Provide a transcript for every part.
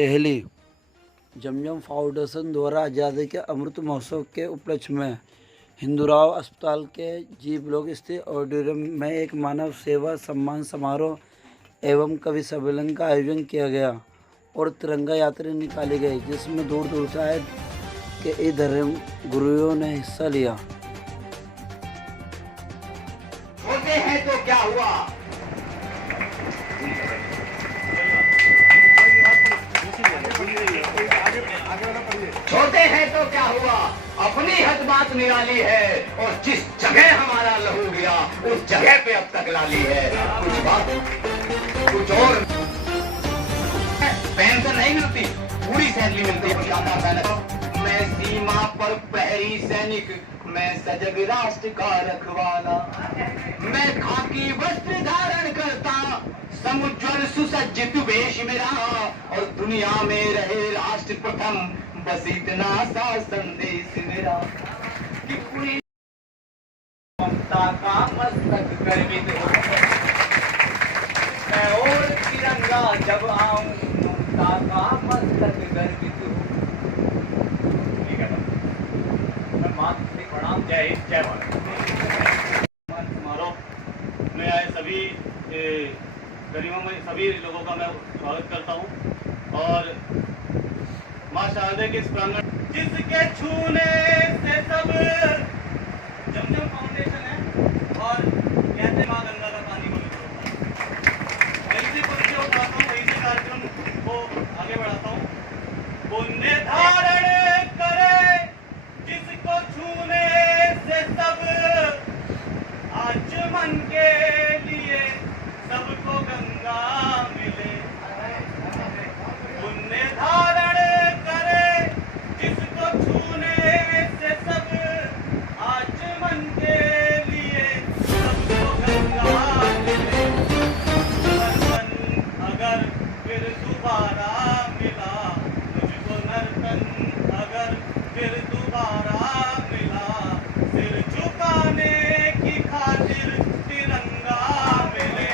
टेहली जमजम foundation द्वारा आज़ादी के अमृत महोत्सव के उपलक्ष्य में हिंदूराव अस्पताल के जी ब्लॉक स्थित ऑडिटोरियम में एक मानव सेवा सम्मान समारोह एवं कवि सम्मेलन का आयोजन किया गया और तिरंगा यात्रा निकाली गई, जिसमें दूर दूर से आए के धर्म गुरुओं ने हिस्सा लिया। होते हैं तो क्या हुआ, छोटे हैं तो क्या हुआ, अपनी हद बात निराली है और जिस जगह हमारा लहू गया उस जगह पे अब तक लाली है। कुछ बात कुछ और पेंशन नहीं मिलती, पूरी सैलरी मिलती है। मैं सीमा पर प्रहरी सैनिक, मैं सजग राष्ट्र का रखवाला, मैं खाकी वस्त्र धारण करता, समुज्वल सुसज्जित वेश मेरा, और दुनिया में रहे राष्ट्र प्रथम, बस इतना सा संदेश मेरा कि पूरी ममता का मस्तक गर्वित हो मैं, और तिरंगा जब आऊं ममता का मस्तक गर्वित हो। मैं मात्र से प्रणाम, जय हिंद जय भारत। समारोह में आए सभी गरीबों में सभी लोगों का मैं स्वागत करता हूं और मां शारदा के इस प्रांगण जिसके छूने से सब जमजम फाउंडेशन है और कहते मां गंगा का पानी ऐसे परिचय उठाता हूँ, ऐसे कार्यक्रम को आगे बढ़ाता हूँ। पुण्य धारण करे जिसको छूने से सब, आचमन के लिए सबको गंगा मिले। पुण्य धारण करे जिसको छूने से सब, आचमन के लिए सबको गंगा मिले। नर्तन अगर फिर दोबारा मिला मुझको, नर्तन अगर फिर दोबारा मिला, सिर झुकाने की खातिर तिरंगा मिले।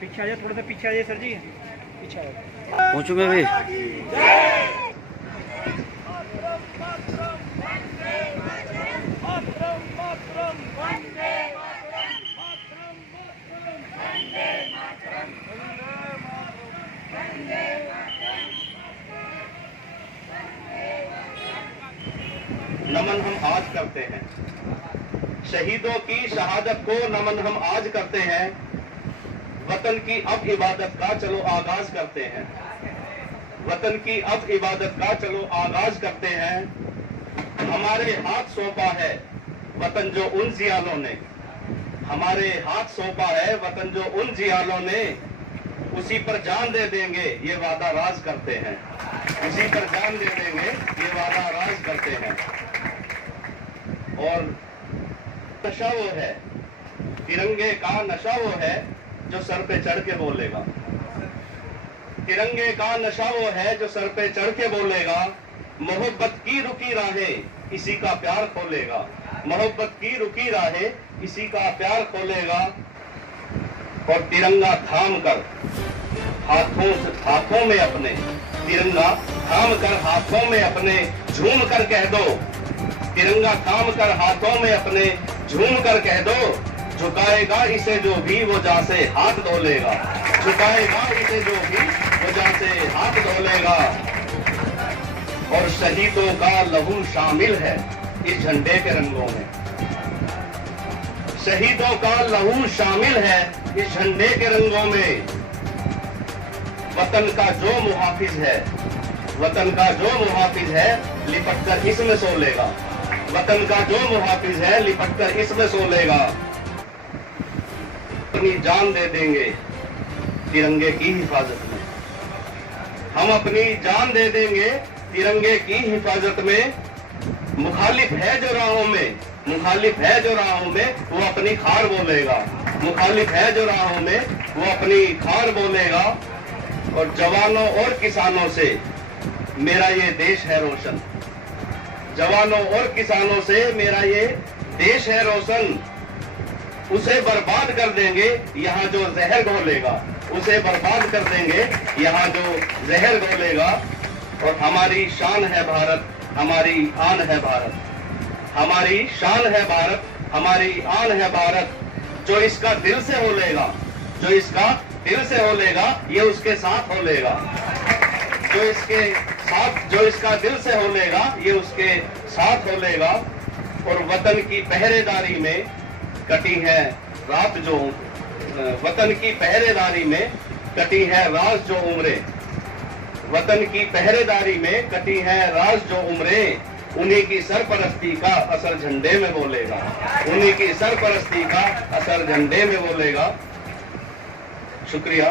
पीछे आ जाए, थोड़ा सा पीछे आ जाए सर जी, पीछे आ जाए। पहुँचू मैं भी। नमन हम आज करते हैं शहीदों की शहादत को, नमन हम आज करते हैं वतन की अब इबादत का चलो आगाज करते हैं। वतन की अब इबादत का चलो आगाज करते हैं। हमारे हाथ सौंपा है वतन जो उन जियालों ने, हमारे हाथ सौंपा है वतन जो उन जियालों ने, उसी पर जान दे देंगे ये वादा राज करते हैं। उसी पर जान दे देंगे ये वादा राज करते हैं। और नशा वो है, तिरंगे का नशा वो है जो सर पे चढ़ के बोलेगा। तिरंगे का नशा वो है जो सर पे चढ़ के बोलेगा। मोहब्बत की रुकी राहें इसी का प्यार खोलेगा। मोहब्बत की रुकी राहें इसी का प्यार खोलेगा। और तिरंगा थाम कर हाथों में अपने, तिरंगा थाम कर हाथों में अपने झूम कर कह दो, तिरंगा थाम कर हाथों में अपने झूम कर कह दो, झुकाएगा इसे जो भी वो जा से हाथ धो लेगा। झुकाएगा इसे जो भी वो जा से हाथ धो लेगा। और शहीदों का लहू शामिल है इस झंडे के रंगों में। शहीदों का लहू शामिल है इस झंडे के रंगों में। वतन का जो मुहाफिज है, वतन का जो मुहाफिज है, लिपट कर इसमें सो लेगा। वतन का जो मुहाफिज है लिपट कर इसमें सो लेगा। अपनी जान दे देंगे तिरंगे की हिफाजत में। हम अपनी जान दे देंगे तिरंगे की हिफाजत में। मुखालिफ है जो राहों में, मुखालिफ है जो राहों में, वो अपनी खार बोलेगा। मुखालिफ है जो राहों में वो अपनी खार बोलेगा। और जवानों और किसानों से मेरा ये देश है रोशन, जवानों और किसानों से मेरा ये देश है रोशन, उसे बर्बाद कर देंगे यहाँ जो जहर घोलेगा, उसे बर्बाद कर देंगे यहाँ जो जहर घोलेगा। और हमारी शान है भारत, हमारी आन है भारत, हमारी शान है भारत, हमारी आन है भारत। जो इसका दिल से हो लेगा, जो इसका दिल से हो लेगा, ये उसके साथ हो लेगा। जो इसके साथ, जो इसका दिल से हो लेगा, ये उसके साथ हो लेगा। और वतन की पहरेदारी में कटी है रात जो, वतन की पहरेदारी में कटी है रात जो उम्रें, वतन की पहरेदारी में कटी है रात जो उम्रें। उन्हीं की सरपरस्ती का असर झंडे में बोलेगा, उन्हीं की सरपरस्ती का असर झंडे में बोलेगा। शुक्रिया।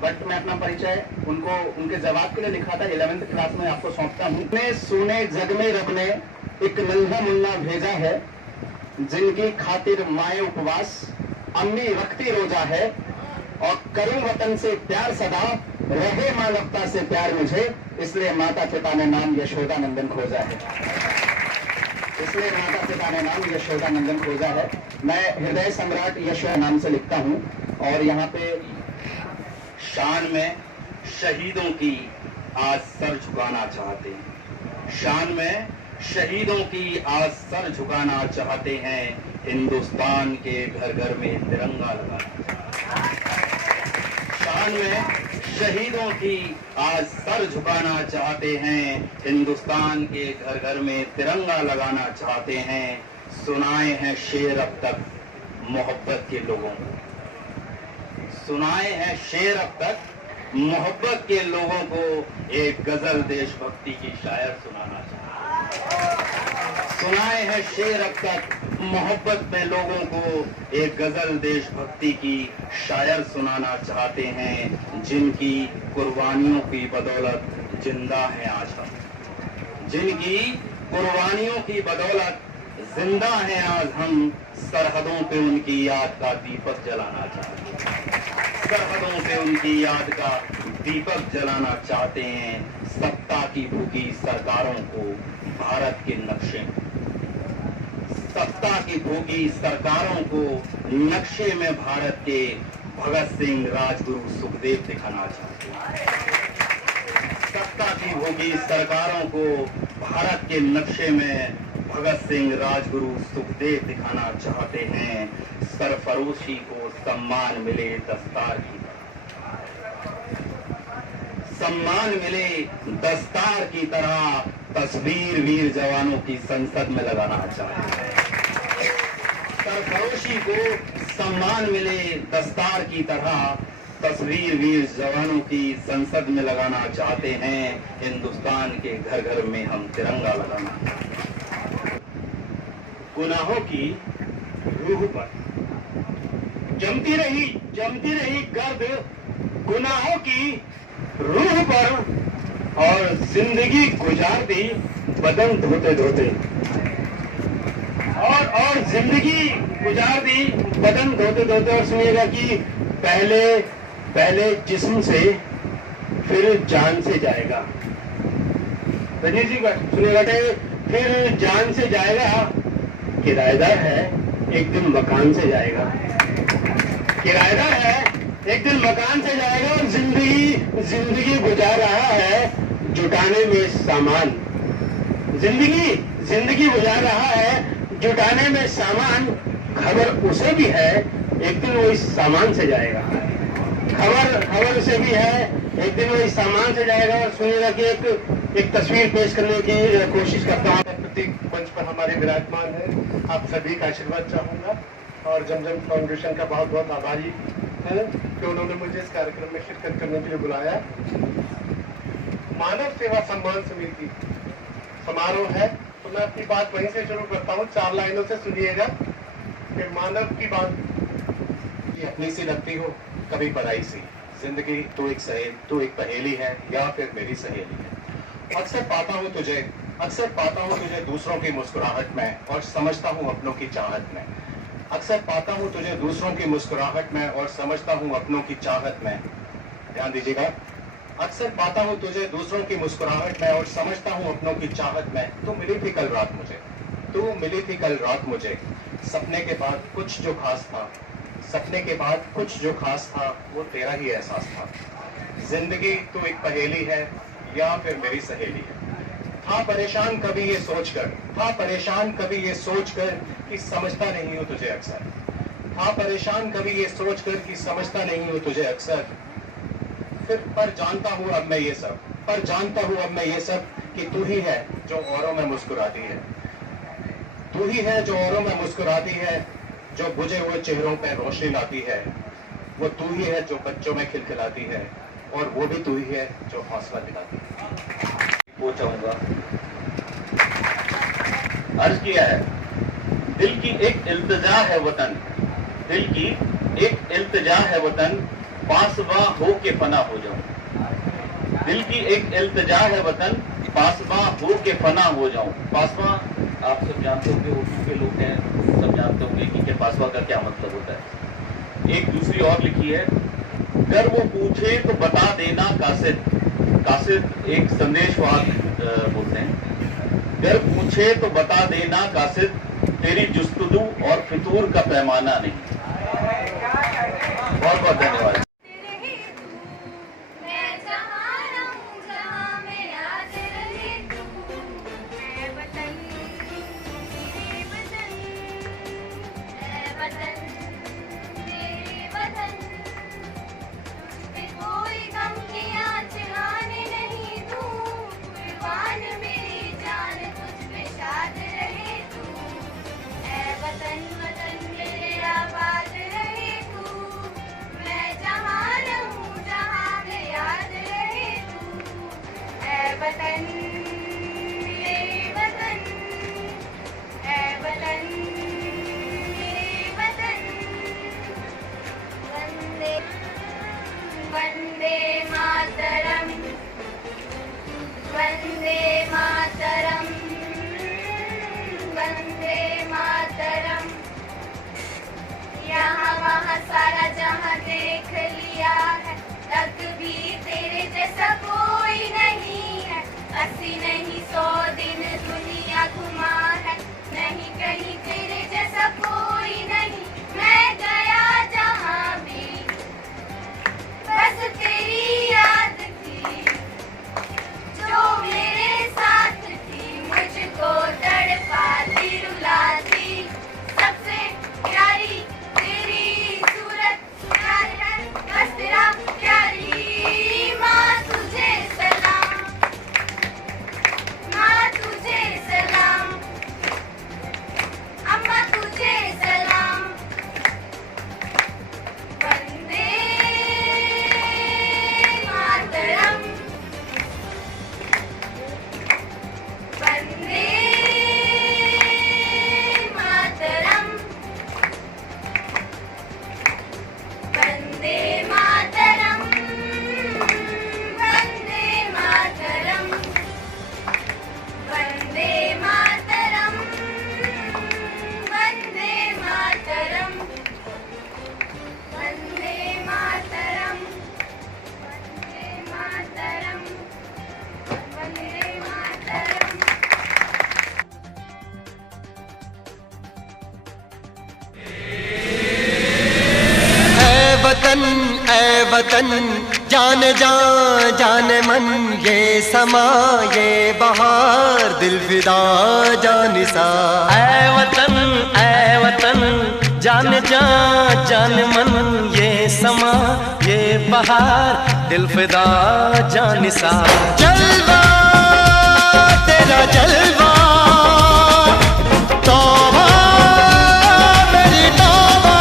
बट मैं अपना परिचय उनको उनके जवाब के लिए लिखा था 11th क्लास में, आपको सौंपता हूँ। अपने सोने जग में रब ने एक नन्हा मुन्ना भेजा है, जिनकी खातिर माए उपवास, अम्मी रखती रोजा है। और करूं वतन से प्यार सदा, रहे मानवता से प्यार मुझे, इसलिए माता पिता ने नाम यशोदा नंदन खोजा है, इसलिए माता पिता ने नाम यशोदा नंदन खोजा है। मैं हृदय सम्राट यशोदा नाम से लिखता हूँ। और यहाँ पे शान में शहीदों की आज सर झुकाना चाहते हैं, शान में शहीदों की आज सर झुकाना चाहते हैं, हिंदुस्तान के घर घर में तिरंगा लगाना। शान में शहीदों की आज सर झुकाना चाहते हैं, हिंदुस्तान के घर घर में तिरंगा लगाना चाहते हैं। सुनाए हैं शेर अब तक मोहब्बत के लोगों को, सुनाए हैं शेर अब तक मोहब्बत के लोगों को, एक गजल देशभक्ति की शायर सुनाना चाहते हैं। सुनाए हैं शेर अब तक मोहब्बत में लोगों को, एक गजल देशभक्ति की शायर सुनाना चाहते हैं, जिनकी कुर्बानियों की बदौलत जिंदा है आज हम, जिनकी कुर्बानियों की बदौलत जिंदा है आज हम। सरहदों पे उनकी याद का दीपक जलाना चाहते हैं, सरहदों पे उनकी याद का दीपक जलाना चाहते हैं। सत्ता की भूखी सरकारों को भारत के नक्शे में, सत्ता की भूखी सरकारों को नक्शे में भारत के भगत सिंह, राजगुरु, सुखदेव दिखाना चाहते हैं। सत्ता की भूखी सरकारों को भारत के नक्शे में भगत सिंह, राजगुरु, सुखदेव दिखाना चाहते हैं। सरफरोशी को सम्मान मिले दस्तार की तरह, सम्मान मिले दस्तार की तरह, तस्वीर वीर जवानों की संसद में लगाना चाहते हैं। सरफरोशी को सम्मान मिले दस्तार की तरह, तस्वीर वीर जवानों की संसद में लगाना चाहते हैं। हिंदुस्तान के घर घर में हम तिरंगा लगाना। गुनाहों की रूह पर जमती रही गर्द गुनाहों की रूह पर, और जिंदगी गुजार दी बदन धोते धोते, और जिंदगी गुजार दी बदन धोते धोते। और सुनिएगा कि पहले जिस्म से फिर जान से जाएगा। रजनीश जी सुनिएगा, फिर जान से जाएगा। किराएदार है एक दिन मकान से जाएगा, किराएदार है एक दिन मकान से जाएगा। और जिंदगी गुजार रहा है जुटाने में सामान, जिंदगी गुजार रहा है जुटाने में सामान। खबर उसे भी है एक दिन वो इस सामान से जाएगा, खबर उसे भी है एक दिन वो इस सामान से जाएगा। और सुनिएगा कि एक तस्वीर पेश करने की कोशिश करता हूँ। प्रतीक मंच पर हमारे विराजमान है, आप सभी का आशीर्वाद चाहूंगा और जमजम फाउंडेशन का बहुत बहुत आभारी हूँ कि उन्होंने मुझे इस कार्यक्रम में शिरकत करने के लिए बुलाया। मानव सेवा सम्मान समिति समारोह है, तो मैं अपनी बात वहीं से शुरू करता हूँ। 4 लाइनों से सुनिएगा कि मानव की बात अपनी सी लगती हो, कभी पराई सी। जिंदगी तू एक पहेली है या फिर मेरी सहेली है। अक्सर पाता हूँ तुझे दूसरों की मुस्कुराहट में और समझता हूँ अपनों की चाहत में। अक्सर पाता हूँ तुझे दूसरों की मुस्कुराहट में और समझता हूँ अपनों की चाहत में। ध्यान दीजिएगा, अक्सर पाता हूँ तुझे दूसरों की मुस्कुराहट में और समझता हूँ अपनों की चाहत में। तू मिली थी कल रात मुझे, तू मिली थी कल रात मुझे। सपने के बाद कुछ जो खास था, सपने के बाद कुछ जो खास था, वो तेरा ही एहसास था। जिंदगी तू एक पहेली है या फिर मेरी सहेली है। था परेशान कभी ये सोचकर, था परेशान कभी ये सोचकर कि समझता नहीं हूँ तुझे अक्सर। था परेशान कभी ये सोचकर कि समझता नहीं हूँ तुझे अक्सर। फिर पर जानता हूँ अब मैं ये सब, पर जानता हूँ अब मैं ये सब कि तू ही है जो औरों में मुस्कुराती है। तू ही है जो औरों में मुस्कुराती है, जो बुझे हुए चेहरों पे रोशनी लाती है। वो तू ही है जो बच्चों में खिलखिलाती है, और वो भी तू ही है जो हौसला दिलाती है। वो चाहूंगा। अर्ज किया है, दिल की एक इल्तिजा है वतन, दिल की एक इल्तिजा है वतन, पासबा हो के फना हो जाऊं। दिल की एक इल्तिजा है वतन, पासबा हो के फना हो जाऊं। पासबा आप सब जानते होंगे, उर्दू के लोग हैं, सब जानते होंगे कि पासबा का क्या मतलब होता है। एक दूसरी और लिखी है, अगर वो पूछे तो बता देना कासिद। कासिद एक संदेशवाहक बोलते हैं। अगर पूछे तो बता देना कासिद, तेरी जुस्तुदू और फितूर का पैमाना नहीं। बहुत बहुत धन्यवाद। वंदे मातरम, वंदे मातरम, वंदे मातरम। यहाँ वहाँ सारा जहाँ देख लिया है, तक भी तेरे जैसा कोई नहीं है। 80 नहीं 100 दिन दुनिया घुमा है, नहीं कहीं तेरे जैसा कोई नहीं। मैं गया जहाँ भी बस तेरी याद थी, जो मेरे साथ थी, मुझको तड़पाती रुलाती। सबसे प्यारी तेरी सूरत सुनार है, बस तेरा प्यारी। माँ तुझे सलाम, माँ तुझे सलाम, अम्मा तुझे सलाम। वंदे मातरम, वंदे मातरम, वंदे मातरम, वंदे मातरम, वंदे मातरम, वंदे मातरम, वंदे मातरम, वंदे मातरम, वंदे मातरम। ऐ वतन जान जान मन, ये समा ये बहार दिल फिदा जानिसा। ऐ वतन जान जान मन, ये समा ये बहार दिल फिदा जानिसा। जलवा तेरा जलवा, तौबा मेरी तौबा।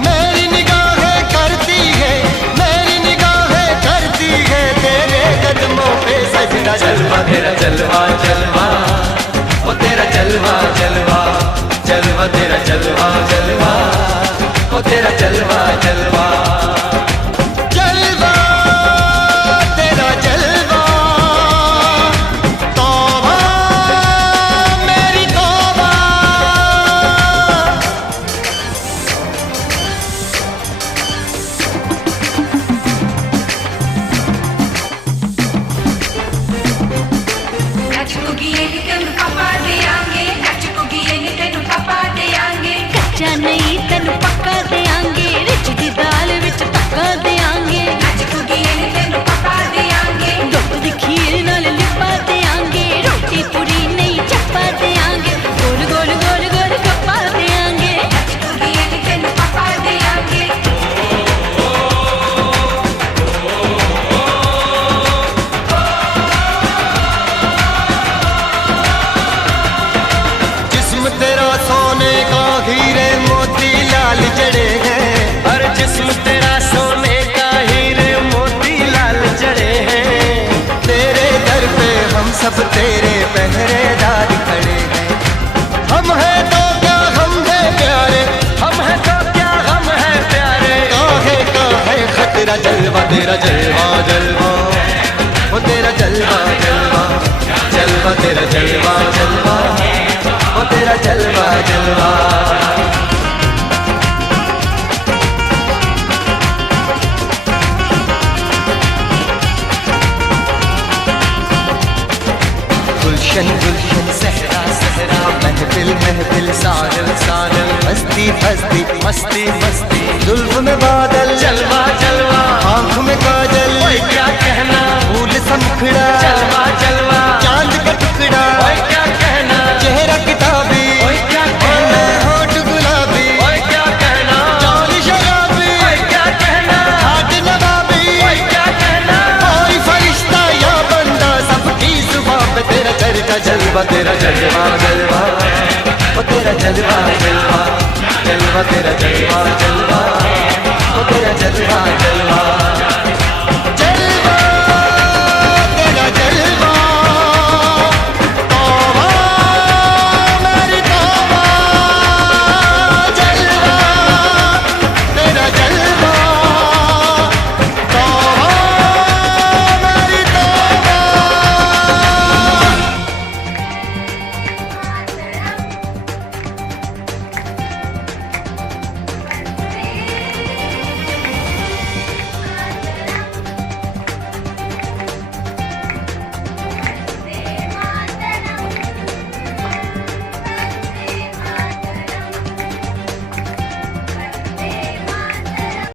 मेरी निगाहें करती है, मेरी निगाहें करती है तेरे कदमों पे सजदा। जलवा तेरा जलवा जलवा, ओ तेरा जलवा जलवा, जलवा तेरा जलवा जलवा, ओ तेरा जलवा जलवा। जलवा तेरा जलवा, तौबा मेरी तौबा। सब तेरे पहरेदार खड़े हैं। हम हैं तो क्या हम हैं प्यारे, हम हैं तो क्या हम हैं प्यारे, काहे का है खतरा, जलवा तेरा जलवा जलवा, वो तेरा जलवा जलवा, जलवा तेरा जलवा जलवा, वो तेरा जलवा जलवा। गुलशन गुलशन सहरा सहरा, महफिल महफिल सारल सारल, मस्ती मस्ती मस्ती मस्ती, जुल्फ में बादल जलवा जलवा, आँख में काजल, ओए क्या कहना, फूल सा मुखड़ा, जलवा जलवा, चांद का टुकड़ा, ओए क्या कहना, चेहरा किताबी, ओए क्या कहना, होठ गुलाबी, ओए क्या कहना, चाल शराबी, ओए क्या कहना, हाथ नवाबी, ओए क्या कहना, कोई फरिश्ता या बंदा, सबकी जुबान पे तेरा चर्चा, जलवा तेरा जलवा जलवा, वो तेरा जलवा जलवा, जलवा तेरा जलवा जलवा, वो तेरा जलवा जलवा।